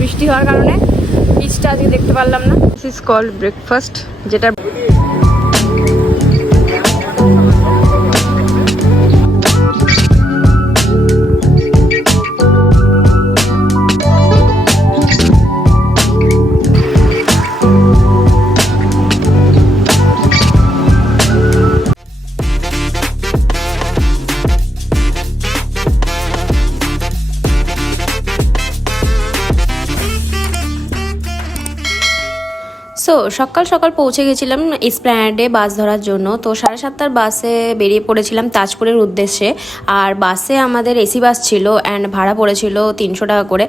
বৃষ্টি হওয়ার কারণে বিচটা আজকে দেখতে পারলাম না। দিস ইজ কল্ড ব্রেকফাস্ট, যেটা সকাল সকাল পৌঁছে গেছিলাম এসপ্ল্যানেডে বাস ধরার জন্য। তো 7:30টার বাসে বেরিয়ে পড়েছিলাম তাজপুরের উদ্দেশ্যে। আর বাসে আমাদের এসি বাস ছিল অ্যান্ড ভাড়া পড়েছিল 300 টাকা করে।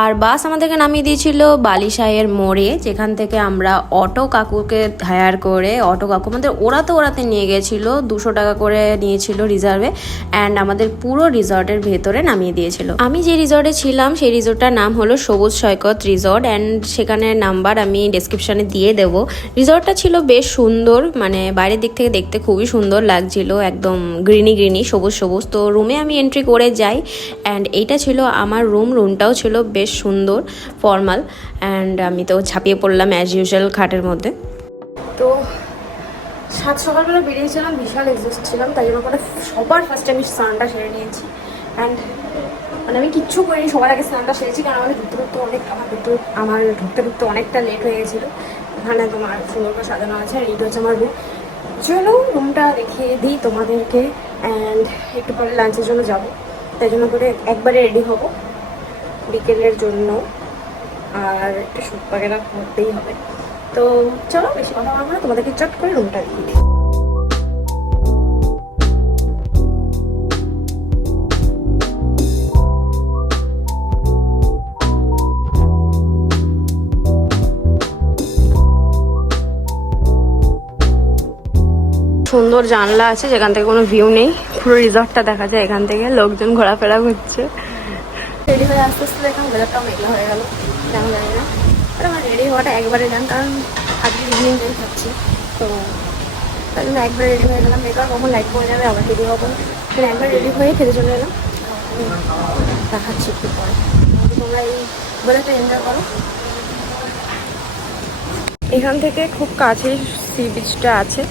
আর বাস আমাদেরকে নামিয়ে দিয়েছিল বালিশাইয়ের মোড়ে, যেখান থেকে আমরা অটো কাকুকে হায়ার করে অটো কাকু আমাদের ওড়াতে নিয়ে গেছিলো। 200 টাকা করে নিয়েছিল রিজার্ভে অ্যান্ড আমাদের পুরো রিসর্টের ভেতরে নামিয়ে দিয়েছিল। আমি যে রিসর্টে ছিলাম সেই রিসর্টটার নাম হলো সবুজ সৈকত রিসর্ট অ্যান্ড সেখানে নাম্বার আমি ডেসক্রিপশানে দিয়ে দেবো। রিসর্টটা ছিল বেশ সুন্দর, মানে বাইরের দিক থেকে দেখতে খুবই সুন্দর লাগছিল, একদম গ্রিনি সবুজ। তো রুমে আমি এন্ট্রি করে যাই অ্যান্ড এইটা ছিল আমার রুমটাও ছিল বেশ সুন্দর ফর্মাল অ্যান্ড আমি তো ঝাঁপিয়ে পড়লাম অ্যাজ ইউজুয়াল খাটের মধ্যে। তো সকালবেলা বেরিয়েছিলাম, বিশাল এক্সস্ট ছিলাম, তাই জন্য করে সবার ফার্স্টে আমি স্নানটা সেরে নিয়েছি অ্যান্ড মানে আমি কিচ্ছু করিনি, সবার আগে স্নানটা সেরেছি, কারণ আমাকে ঢুকতে অনেকটা লেট হয়ে গেছিলো। এখানে তোমার সুন্দর করে সাজানো আছে আর এইটা হচ্ছে আমার রুম। চলো রুমটা দেখিয়ে দিই তোমাদেরকে অ্যান্ড একটু পরে লাঞ্চের জন্য যাবো, তাই জন্য করে একবারে রেডি হবো বিকেলের জন্য, আর একটু শুট বাগেরা করতেই হবে। তো চলো বেশি কথা বলবো না, তোমাদেরকে চট করে রুমটা দেখিয়ে দিই। সুন্দর জানলা আছে যেখান থেকে কোনো ভিউ নেই, পুরো রিসর্টটা দেখা যায় এখান থেকে, লোকজন ঘোরাফেরা করছে। রেডি হয়ে আস্তে আস্তে দেখলাম ওয়েদারটাও মেঘলা হয়ে গেল, কেন জানি না। আর আমার রেডি হওয়াটা একবারে যান, কারণ আজকে ইভিনিং টাইম থাকছি, তো তাই জন্য একবার রেডি হয়ে গেলাম। মেঘলা কখন লাইট পড়ে যাবে আবার রেডি হবো, কিন্তু একবার রেডি হয়ে খেতে চলে এলাম। দেখাচ্ছি একটু পরে, তোমরা এই ওয়েদারটা এনজয় করো। এখান থেকে খুব কাছেই সি বিচটা আছে,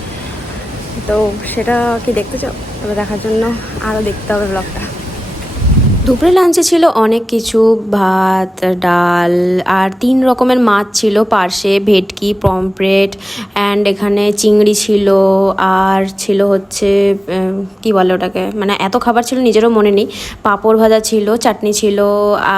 তো সেটা কি দেখতে চাও? তবে দেখার জন্য আরও দেখতে হবে ব্লগটা। দুপুরে লাঞ্চে ছিল অনেক কিছু, ভাত, ডাল আর 3 রকমের মাছ ছিল পার্শে, ভেটকি, পমফ্রেট অ্যান্ড এখানে চিংড়ি ছিল, আর ছিল হচ্ছে কি বলে ওটাকে, মানে এত খাবার ছিল নিজেরও মনে নেই। পাঁপড় ভাজা ছিল, চাটনি ছিল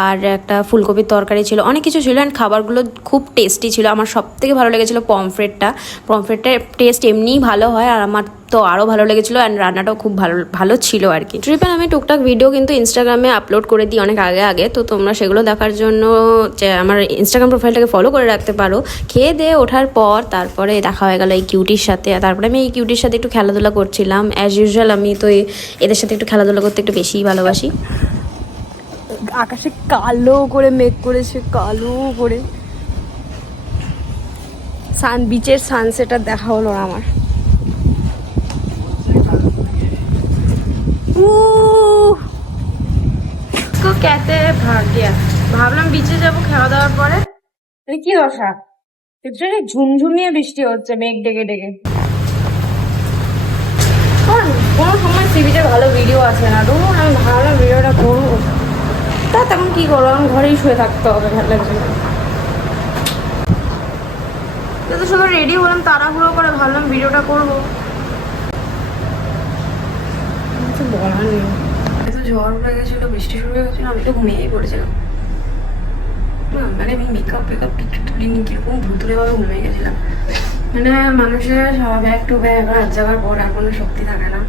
আর একটা ফুলকপির তরকারি ছিল, অনেক কিছু ছিল অ্যান্ড খাবারগুলো খুব টেস্টি ছিল। আমার সবথেকে ভালো লেগেছিলো পমফ্রেটটার টেস্ট এমনিই ভালো হয়, আর আমার তো আরও ভালো লেগেছিলো অ্যান্ড রান্নাটাও খুব ভালো ছিল আর কি। ট্রিপের আমি টুকটাক ভিডিও কিন্তু ইনস্টাগ্রামে আপলোড করে দিই অনেক আগে, তো তোমরা সেগুলো দেখার জন্য আমার ইনস্টাগ্রাম প্রোফাইলটাকে ফলো করে রাখতে পারো। খেয়ে দিয়ে ওঠার পর তারপরে দেখা হয়ে গেল এই কিউটির সাথে, তারপরে আমি এই কিউটির সাথে একটু খেলাধুলা করছিলাম অ্যাজ ইউজুয়াল। আমি তো এদের সাথে একটু খেলাধুলা করতে একটু বেশিই ভালোবাসি। আকাশে কালো করে মেঘ করেছে, কালো করে বিচের সানসেট আর দেখা হলো না আমার। কেতে ভাগিয়া ভাবলাম বিচে যাবো খাওয়া দাওয়ার পরে, কি দশা ঝুমঝুমিয়ে বৃষ্টি হচ্ছে মেঘ ডেকে কোনো সময় সি বিচে ভালো ভিডিও আসে না। ধরুন আমি ভাবলাম ভিডিওটা করবো, তা তেমন কি করবো, আমি ঘরেই শুয়ে থাকতে হবে, ভালো লাগছে না। যত সময় রেডি হলাম তাড়াহুড়ো করে ভাবলাম ভিডিওটা করবো, কিছু বলার নেই। এত ঝড় উঠে গেছিলো, বৃষ্টি শুরু হয়ে গেছিলো, আমি তো ঘুমিয়েই পড়েছিলাম। মানে আমি মেকআপ কিছু তুলিনি, কিরকম ভুতুরেভাবে ঘুমিয়ে গেছিলাম। মানে মানুষের ব্যাক টু ব্যাক রাত যাওয়ার পর আর কোনো শক্তি থাকে না।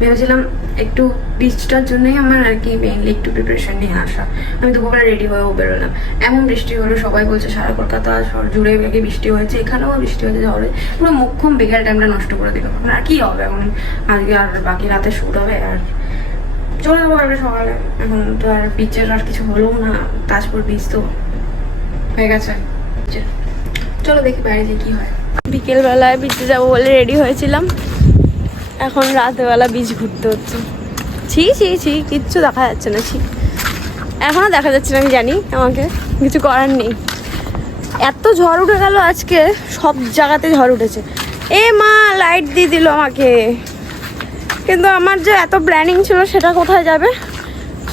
ভেবেছিলাম একটু বৃষ্টিটার জন্যই আমার আর কি মেইনলি একটু প্রিপারেশন নিয়ে আসা। আমি দুপুরবেলা রেডি হয়েও বেরোলাম, এমন বৃষ্টি হলো, সবাই বলছে সারা কলকাতা জুড়ে বেগে বৃষ্টি হয়েছে, এখানেও বৃষ্টি হয়েছে ঝড়ে, পুরো মোক্ষম বিকেল টাইমটা নষ্ট করে দিল। আর কি হবে এখন, আজকে আর বাকি রাতে শুট হবে আর চলে যাবো আমরা সকালে। এখন তো আর বিচের আর কিছু হলো না, তাজপুর বিচ তো হয়ে গেছে। চলো দেখি বাইরে যে কি হয়। বিকেলবেলায় বিচে যাবো বলে রেডি হয়েছিলাম, এখন রাতেরবেলা বিচ ঘুরতে হচ্ছে। ছি কিচ্ছু দেখা যাচ্ছে না, এখনো দেখা যাচ্ছে না, আমি জানি আমাকে। কিছু করার নেই। এত ঝড় উঠে গেল আজকে, সব জায়গাতে ঝড় উঠেছে। এ মা লাইট দিয়ে দিল আমাকে, কিন্তু আমার যে এত প্ল্যানিং ছিল সেটা কোথায় যাবে,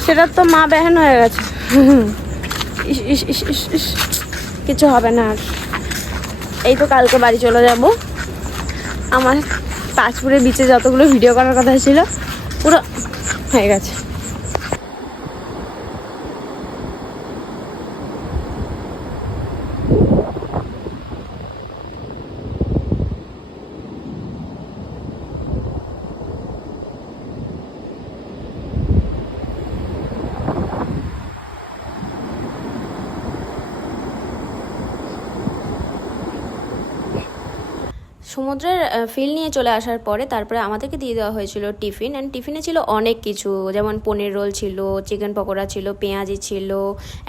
সেটা তো মা বেহান হয়ে গেছে। ইস ইস ইস ইস ইস, কিছু হবে না আর। এই তো কালকে বাড়ি চলে যাব। আমার তাজপুরের বিচে যতগুলো ভিডিও করার কথা ছিল পুরো হয়ে গেছে। সমুদ্রের ফিল নিয়ে চলে আসার পরে তারপরে আমাদেরকে দিয়ে দেওয়া হয়েছিল টিফিন। অ্যান্ড টিফিনে ছিল অনেক কিছু, যেমন পনির রোল ছিল, চিকেন পকোড়া ছিল, পেঁয়াজি ছিল,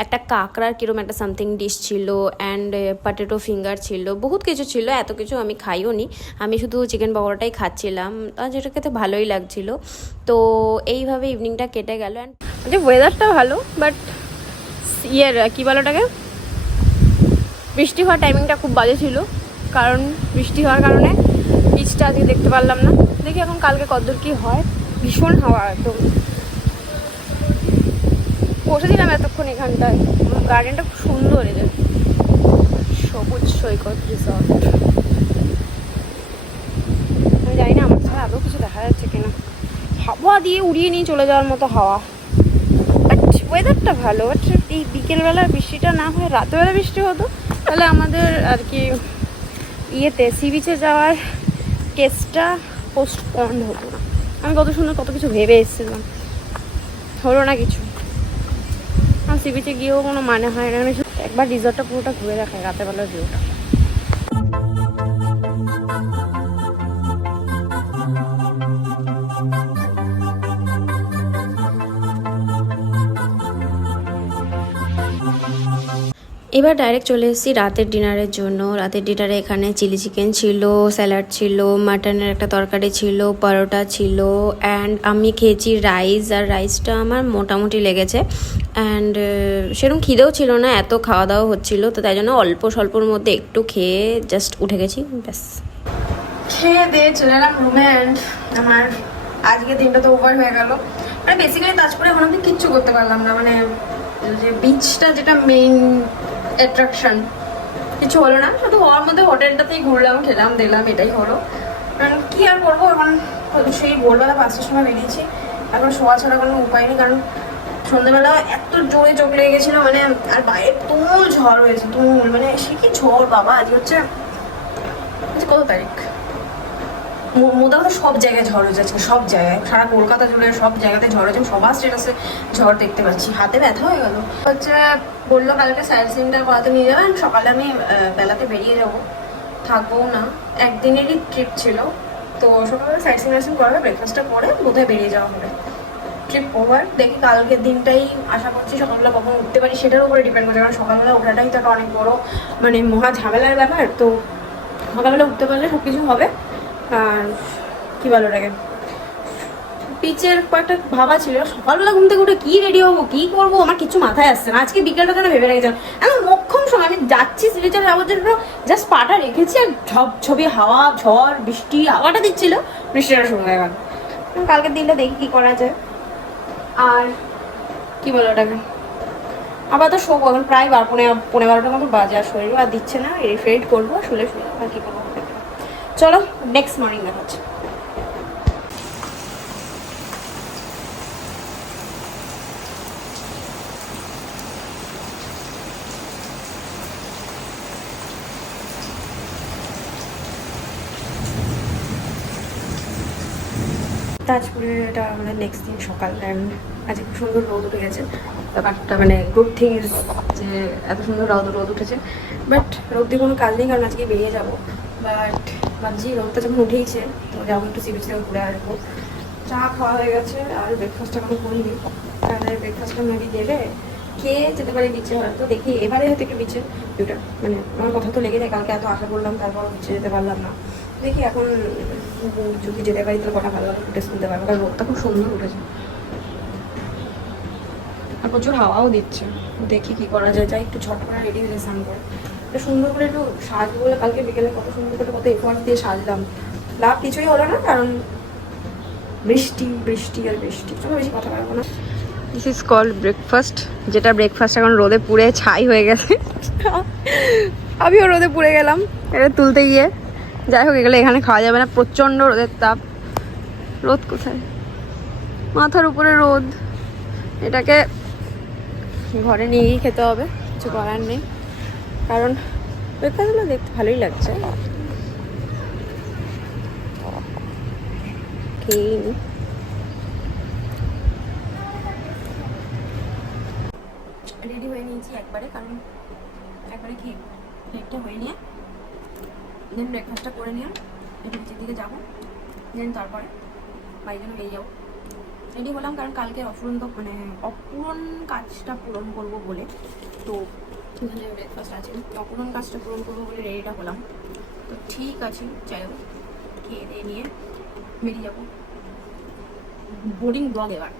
একটা কাঁকড়ার কিরম একটা সামথিং ডিশ ছিল, অ্যান্ড পটেটো ফিঙ্গার ছিল, বহুত কিছু ছিল। এত কিছু আমি খাইও নি, আমি শুধু চিকেন পকোড়াটাই খাচ্ছিলাম, যেটা খেতে ভালোই লাগছিল। তো এইভাবে ইভিনিংটা কেটে গেল। অ্যান্ড যে ওয়েদারটা ভালো, বাট কী বলো ওটাকে, বৃষ্টি হওয়ার টাইমিংটা খুব বাজে ছিল, কারণ বৃষ্টি হওয়ার কারণে বিচটা আজকে দেখতে পারলাম না। দেখি এখন কালকে কতদূর কী হয়। ভীষণ হাওয়া, একদম বসেছিলাম এতক্ষণ এখানটায়। গার্ডেনটা খুব সুন্দর, এদের সবুজ সৈকত রিসর্ট। আমি জানি না আমার ছাড়া আদৌ কিছু দেখা যাচ্ছে কিনা। হাওয়া দিয়ে উড়িয়ে নিয়ে চলে যাওয়ার মতো হাওয়া, বাট ওয়েদারটা ভালো। বাট এই বিকেলবেলা বৃষ্টিটা না হয় রাতেবেলা বৃষ্টি হতো, তাহলে আমাদের আর কি সি বিচে যাওয়ার কেসটা পোস্টপন্ড হতো না। আমি কত সুন্দর কত কিছু ভেবে এসেছিলাম, হলো না কিছু। আর সি বিচে গিয়েও কোনো মানে হয় না। আমি একবার রিসর্টটা পুরোটা ঘুরে দেখাই, রাতেরবেলার ভিউটা। এবার ডাইরেক্ট চলে এসেছি রাতের ডিনারের জন্য। রাতের ডিনারে এখানে চিলি চিকেন ছিল, স্যালাড ছিল, মাটনের একটা তরকারি ছিল, পরোটা ছিল, অ্যান্ড আমি খেয়েছি রাইস। আর রাইসটা আমার মোটামুটি লেগেছে, অ্যান্ড সেরকম খিদেও ছিল না, এত খাওয়া দাওয়া হচ্ছিলো, তো তাই জন্য অল্প স্বল্পর মধ্যে একটু খেয়ে জাস্ট উঠে গেছি, ব্যাস। খেয়ে দিয়ে চলে এলাম রুমে। অ্যান্ড আমার আজকের দিনটা তো ওভার হয়ে গেল। মানে বেসিক্যালি তাজপুরে এখন আমি কিচ্ছু করতে পারলাম না, মানে যে বিচটা যেটা মেইন অ্যাট্রাকশন, কিছু হলো না। শুধু হওয়ার মধ্যে হোটেলটাতেই ঘুরলাম, খেলাম, দিলাম, এটাই হলো। কারণ কী আর করবো, এখন সেই ভোরবেলা 5টার সময় বেরিয়েছি, এখন শোয়া ছাড়া কোনো উপায় নেই। কারণ সন্ধ্যেবেলা এত জোরে চোখ লেগে গেছিলো, মানে আর বাইরে তুমুল ঝড় হয়েছে, তুমুল, মানে সে কি ঝড় বাবা। আজ হচ্ছে কত তারিখ, মোটামুটি সব জায়গায় ঝড় হয়ে যাচ্ছে, সব জায়গায়, সারা কলকাতা জুড়ে সব জায়গাতে ঝড় হয়েছে। সবার স্টেটাসে ঝড় দেখতে পাচ্ছি, হাতে ব্যথা হয়ে গেল। হচ্ছে বললো কালকে সাইট সিনটা করাতে নিয়ে যাবেন, সকালে আমি বেলাতে বেরিয়ে যাবো, থাকবো না, একদিনেরই ট্রিপ ছিল। তো সকালে সাইট সিন করাবে, ব্রেকফাস্টটা করে বোধহয় বেরিয়ে যাওয়া হবে। Trip over. দেখি কালকের দিনটাই আশা করছি সকালবেলা কখন উঠতে পারি সেটার উপরে ডিপেন্ড করছে, কারণ সকালবেলা ওঠাটাই তো একটা অনেক বড়ো মানে মহা ঝামেলার ব্যাপার। তো সকালবেলা উঠতে পারলে সব কিছু হবে। আর কী বলো ওটাকে, পিচের কয়েকটা ভাবা ছিল, সকালবেলা ঘুম থেকে উঠে কী রেডি হবো, কী করবো, আমার কিছু মাথায় আসছে না। আজকে বিকেলটা যেন ভেবে রেখেছিলাম, এমন মোক্ষম সময় আমি যাচ্ছি সি বিচে যাওয়ার জন্য, জাস্ট পাটা রেখেছি আর ছবি হাওয়া, ঝড়, বৃষ্টি, হাওয়াটা দিচ্ছিল, বৃষ্টিটা শুরু হয়ে গেল। কালকের দিনটা দেখি কী করা যায়। আর কী বলো ওটাকে, আবার তো শোবো, এখন প্রায় 12-12টার মতো বাজে, আর শরীরও আর দিচ্ছে না, রেফ্রেড করবো শুলে আর কী করবো। চলো নেক্সট মর্নিং দেখা হচ্ছে। তাজপুরে এটা আমাদের নেক্সট দিন সকাল। অ্যান্ড আজকে খুব সুন্দর রোদ উঠে গেছে, ব্যাপারটা মানে গুড থিং ইজ যে এত সুন্দর রোদ উঠেছে। বাট রোদ দিয়ে কোনো কাজ নেই, কারণ আজকে বেরিয়ে যাবো। বাট ভাবছি রোদটা যখন উঠেইছে তো যাবো একটু সি বিচ থেকে ঘুরে আসবো। চা খাওয়া হয়ে গেছে, আর ব্রেকফাস্টটা কোনো করিনি, তাহলে ব্রেকফাস্টটা মেবি দেবে, খেয়ে যেতে পারি বিচে। হয়তো দেখি এবারে হয়তো একটু বিচের ভিউটা, মানে আমার কথা তো লেগে যায়, কালকে এত আশা করলাম, তারপর বিচে যেতে পারলাম না। দেখি এখন যদি যেতে পারি তাহলে কটা ভালো ভালো ফুটেজ তুলতে পারবো, কারণ রোদটা খুব সুন্দর উঠেছে। আর প্রচুর হাওয়াও দিচ্ছে, দেখি কি করা যায়। যাই একটু ঝট করে রেডি হয়ে স্নান করে একটু সুন্দর করে একটু সাজবো বলে কালকে বিকেলে কত সুন্দর করে কত এফোর্ট দিয়ে সাজলাম, লাভ কিছুই হলো না, কারণ বৃষ্টি বৃষ্টি আর বৃষ্টি। চলো বেশি কথা বলবো না। দিস ইজ কল্ড ব্রেকফাস্ট, যেটা ব্রেকফাস্ট এখন রোদে পুড়ে ছাই হয়ে গেছে। আমিও রোদে পুড়ে গেলাম এটা তুলতে গিয়ে। যাই হোক, এগুলো এখানে খাওয়া যাবে না, প্রচণ্ড রোদের তাপ। রোদ কোথায়? মাথার উপরে রোদ। এটাকে ঘরে নিয়েই খেতে হবে, কিছু করার নেই, কারণ ব্রেকফাস্টগুলো দেখতে ভালোই লাগছে। খেয়েই নি। রেডি হয়ে নিয়েছি একবারে, কারণ একবারে কেকটা হয়ে নিয়ে দেন ব্রেকফাস্টটা করে নিয়ে একটু নিচের দিকে যাবো, দেন তারপরে বাড়ির জন্য বেরিয়ে যাবো। রেডি হলাম কারণ কালকে অপূরণ কাজটা পূরণ করবো বলে, তো এখানে ব্রেকফাস্ট আছে, অপূরণ কাজটা পূরণ করবো বলে রেডিটা হলাম। তো ঠিক আছে, যাই হোক, খেয়ে দিয়ে নিয়ে বেরিয়ে যাবো। বোরিং ব্লগ এবার,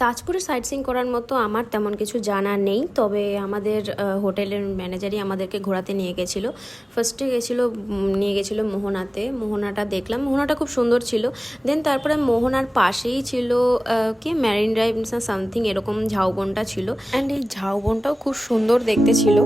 তাজপুরে সাইট সিইং করার মতো আমার তেমন কিছু জানা নেই, তবে আমাদের হোটেলের ম্যানেজারই আমাদেরকে ঘোরাতে নিয়ে গেছিলো। ফার্স্টে নিয়ে গেছিলো মোহনাতে, মোহনাটা দেখলাম, মোহনাটা খুব সুন্দর ছিল। দেন তারপরে মোহনার পাশেই ছিল কি ম্যারিন ড্রাইভ না সামথিং এরকম ঝাউবনটা ছিল, অ্যান্ড এই ঝাউবনটাও খুব সুন্দর দেখতে ছিল।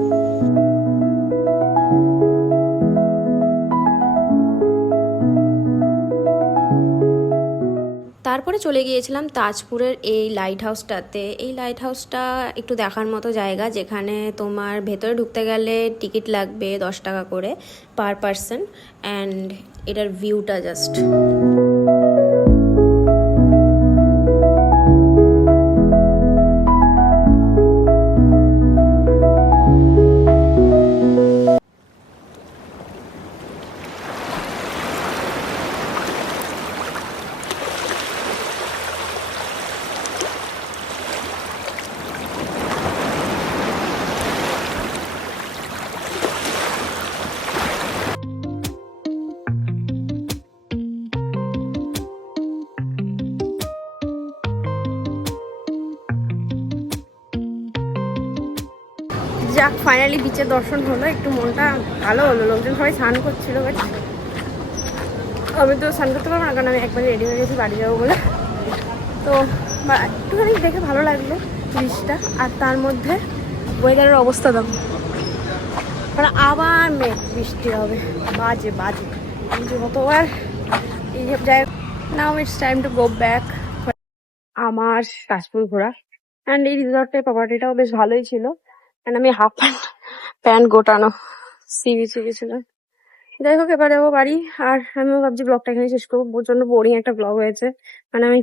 তারপরে চলে গিয়েছিলাম তাজপুরের এই লাইট হাউসটাতে। এই লাইট হাউসটা একটু দেখার মতো জায়গা, যেখানে তোমার ভেতরে ঢুকতে গেলে টিকিট লাগবে 10 টাকা করে পার পারসন, অ্যান্ড এটার ভিউটা জাস্ট যাক, ফাইনালি বিচের দর্শন হলো, একটু মনটা ভালো হলো। লোকজন সবাই স্নান করছিল, বাট আমি তো স্নান করতে পারবো না, কারণ আমি একবার রেডি হয়ে গেছি বাড়ি যাবো বলে। তো একটুখানি দেখে ভালো লাগলো বিচটা, আর তার মধ্যে ওয়েদারের অবস্থা দেখো, কারণ আবার মেঘ বৃষ্টি হবে, বাজে বাজে কতবার এই যে যাই। Now it's time to go back. আমার তাজপুর ঘোরা, অ্যান্ড এই রিসর্টের প্রপার্টিটাও বেশ ভালোই ছিল, অ্যান্ড আমি হাফ প্যান্ট গোটানো সি বিচে গেছিলাম। যাই হোক, এবার যাবো বাড়ি, আর আমিও ভাবছি ব্লগটা এখানে শেষ করবো। প্রচন্ড বোরিং একটা ব্লগ হয়েছে, আমি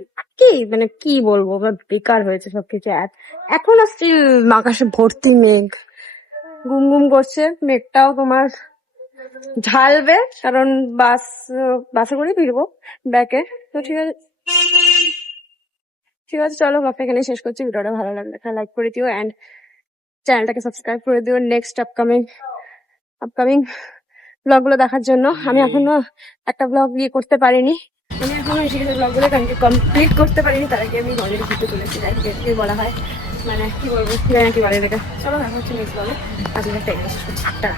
কি বলবো, বেকার হয়েছে সবকিছু। এখনো স্টিল আকাশে ভর্তি মেঘ, গুম গুম করছে, মেঘটাও তোমার ঝালবে, কারণ বাসে করে ফিরবো ব্যাকে। তো ঠিক আছে, চলো ব্লগটা এখানে শেষ করছি। ভিডিওটা ভালো লাগলে একটা লাইক করে দিও, অ্যান্ড চ্যানেলটাকে সাবস্ক্রাইব করে দিও নেক্সট আপকামিং ব্লগগুলো দেখার জন্য। আমি এখনো একটা ব্লগ করতে পারিনি, আমি এখনো এসে গেছে ব্লগগুলো কমপ্লিট করতে পারিনি, তার আগে আমি অলরেডি ঘুরতে চলেছি। যাই হোক, বলা হয় কি বলবো, জানি না কি বলে এটাকে। চলো দেখা হচ্ছে নেক্সট ব্লগে, আজকে একটা শেষ করছি। টাটা।